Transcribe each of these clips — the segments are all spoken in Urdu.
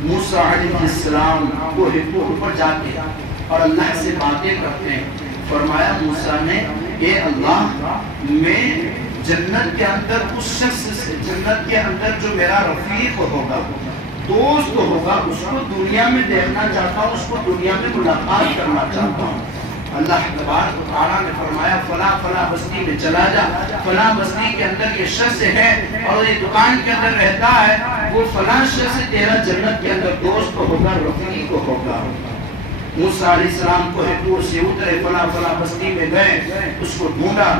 موسیٰ علیہ السلام کوہ طور پر جاتے اور اللہ سے باتیں کرتے ہیں. فرمایا موسیٰ نے اے اللہ میں جنت کے اندر اس شخص سے، جنت کے اندر جو میرا رفیق ہوگا، دوست ہوگا، اس کو دنیا میں دیکھنا چاہتا ہوں، اس کو دنیا میں ملاقات کرنا چاہتا ہوں. اللہ تبارک و تعالیٰ نے فرمایا فلاں فلاں بستی میں چلا جا، فلاں بستی کے اندر یہ شخص ہے اور یہ دکان کے اندر رہتا ہے، وہ فلاں شخص تیرا جنت کے اندر دوست ہوگا، رفیق ہوگا. موسیٰ علیہ السلام کوہ طور سے اترے، فلاں فلاں بستی میں گئے، اس کو ڈھونڈا،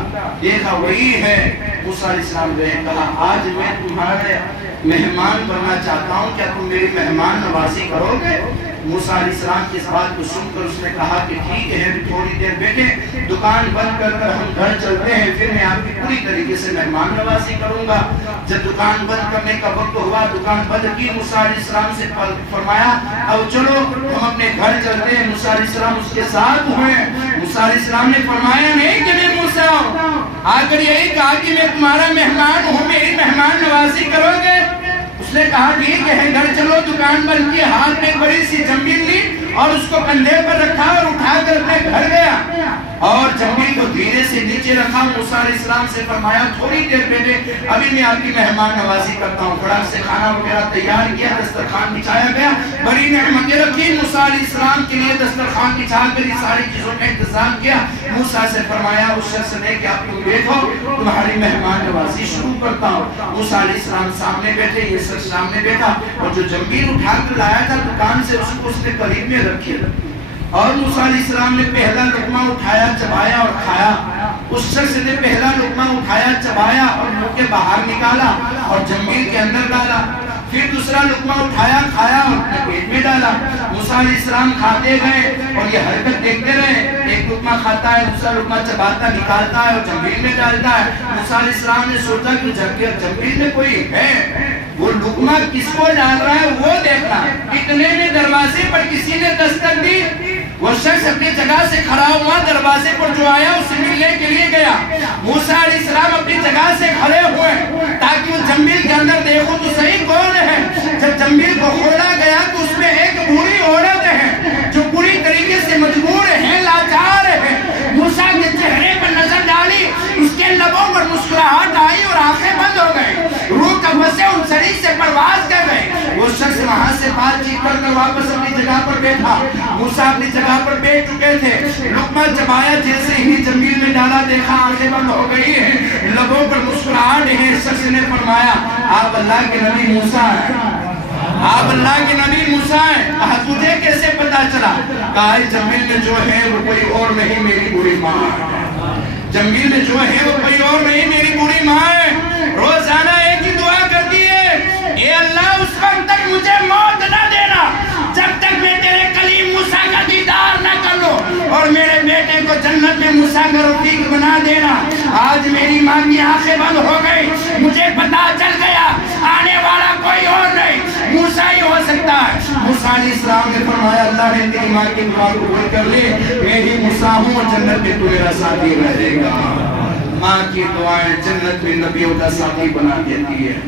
دیکھا وہی ہے. موسیٰ علیہ السلام گئے، کہا آج میں تمہارے مہمان بننا چاہتا ہوں، کیا تم میری مہمان نوازی کرو گے؟ موسیٰ علیہ السلام کی اس بات کو سن کر اس نے کہا کہ ٹھیک ہے، تھوڑی دیر بیٹھے، دکان بند کر کر ہم گھر چلتے ہیں، پھر میں آپ کی پوری طریقے سے مہمان نوازی کروں گا. جب دکان بند کرنے کا وقت ہوا، دکان بند کی، موسیٰ علیہ السلام سے فرمایا اب چلو ہم اپنے گھر چلتے ہیں. موسیٰ علیہ السلام اس کے ساتھ ہوئے. موسیٰ علیہ السلام نے فرمایا نہیں کہ میں موسیٰ ہوں، آ کر یہی کہا کہ میں تمہارا مہمان ہوں، میری مہمان نوازی کرو گے؟ اس نے کہا ٹھیک ہے، گھر چلو. دکان بند کی، ہاتھ میں بڑی سی جنبیل لی اور اس کو کندھے پر رکھا اور اٹھا کر اپنے گھر گیا اور جنبیل کو دھیرے سے نیچے رکھا. موسیٰ علیہ السلام سے فرمایا تھوڑی دیر بیٹھے، ابھی میں آپ کی مہمان نوازی کرتا ہوں. فٹاک سے کھانا وغیرہ تیار کیا، دسترخوان بچھایا گیا، بڑی نعمتیں رکھی. موسیٰ علیہ السلام کے لیے دسترخوان بچھا کر یہ ساری چیزوں کا انتظام کیا. موسیٰ سے فرمایا اس شخص نے کہ آپ تم بیٹھو، تمہاری مہمان نوازی شروع کرتا ہوں. موسیٰ علیہ السلام سامنے بیٹھے، یہ شخص سامنے بیٹھا اور جو جنبیل اٹھا کر لایا تھا دکان سے اس کو اس نے قریب میں رکھی اور موسیٰ علیہ السلام نے پہلا لقمہ اٹھایا، چبایا اور کھایا. اس شخص نے پہلا لقمہ اٹھایا، چبایا اور منہ کے باہر نکالا اور جنبیل کے اندر ڈالا. پھر دوسرا لقمہ اٹھایا، کھایا اور اپنے پیٹ میں ڈالا. موسیٰ علیہ السلام کھاتے گئے اور یہ حرکت دیکھتے رہے. ایک لقمہ کھاتا ہے، دوسرا لقمہ چباتا، نکالتا ہے اور جنبیل میں ڈالتا ہے. موسیٰ علیہ السلام نے سوچا کہ جنبیل میں کوئی ہے، وہ لقمہ کس کو ڈال رہا ہے وہ دیکھنا. اتنے میں دروازے پر کسی نے دستک دی. وہ شخص اپنی جگہ سے کھڑا ہوا، دروازے پر جو آیا اسے ملنے کے لیے گیا. موسیٰ علیہ السلام اپنی جگہ سے کھڑے ہوئے تاکہ وہ جنبیل کے اندر دیکھو تو صحیح کون ہے. جب جنبیل کو کھولا گیا تو اس میں ایک بوڑھی عورت ہے جو پوری طریقے سے مجبور ہے، لاچار ہے. موسیٰ کے چہرے پر نظر ڈالی، اس کے لبوں پر مسکراہٹ آئی اور آنکھیں بند ہو گئی. روح قبض سے ان سری سے پرواز کر گئے. وہ شخص وہاں سے بات چیت کر واپس اپنی جگہ پر بیٹھا. موسیٰ اپنی جگہ پر بیٹھ چکے تھے. لقمہ چبایا، جیسے ہی جنبیل میں ڈالا دیکھا آنکھیں بند ہو گئی ہیں، لبوں پر مسکراہٹ ہے. شخص نے فرمایا آپ اللہ کے نبی موسیٰ ہیں، آپ اللہ کے نبی موسیٰ ہیں. کہا تجھے کیسے پتا چلا؟ کہا جنبیل میں جو ہے وہ کوئی اور نہیں، میری بوڑھی ماں ہے. جنبیل میں جو ہے وہ کوئی اور نہیں، میری بوڑھی ماں ہے. روزانہ ایک ہی دعا کرتی ہے، اے اللہ اس وقت تک مجھے موت نہ دینا جب تک میں تیرے کلیم موسیٰ کا دیدار نہ کر لو، اور میرے بیٹے کو جنت میں موسیٰ کا رفیق بنا دینا. آج میری ماں کی آنکھیں بند ہو گئی، مجھے پتا چل گیا آنے والا کوئی اور نہیں، موسیٰ ہی ہو سکتا ہے. موسیٰ علیہ السلام نے فرمایا اللہ نے تیری ماں کی دعا قبول کر لی، میں ہی موسیٰ ہوں اور جنت میں تو میرا ساتھی رہے گا. ماں کی دعائیں جنت میں نبیوں کا ساتھی بنا دیتی ہے.